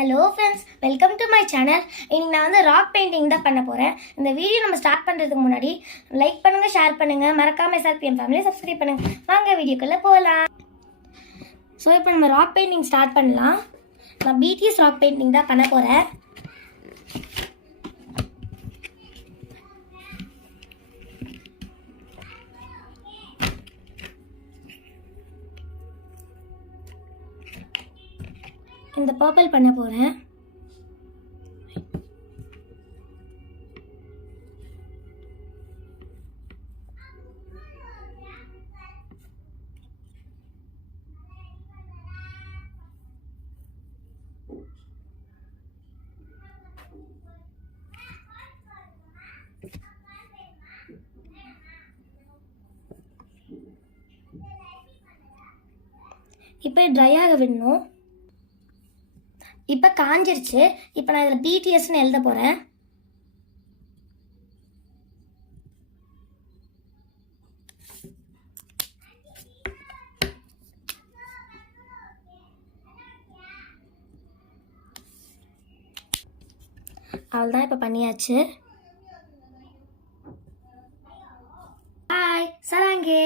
Hello friends, welcome to my channel. இன்னைக்கு நான் வந்து ராக் பெயிண்டிங் தான் பண்ண போகிறேன். இந்த வீடியோ நம்ம ஸ்டார்ட் பண்ணுறதுக்கு முன்னாடி லைக் பண்ணுங்கள், ஷேர் பண்ணுங்கள், மறக்காமல் SRPM ஃபேமிலியை சப்ஸ்கிரைப் பண்ணுங்கள். வாங்க வீடியோக்குள்ளே போகலாம். ஸோ இப்போ நம்ம ராக் பெயிண்டிங் ஸ்டார்ட் பண்ணலாம். நான் BTS ராக் பெயிண்டிங் தான் பண்ண போகிறேன். இந்த பர்பிள் பண்ண போகிறேன். இப்போ ட்ரை ஆக விடணும். இப்போ காஞ்சிருச்சு. இப்போ நான் இதில் BTSன்னு எழுத போகிறேன். அவ்வளோதான், இப்போ பண்ணியாச்சு. பாய், சராங்கே.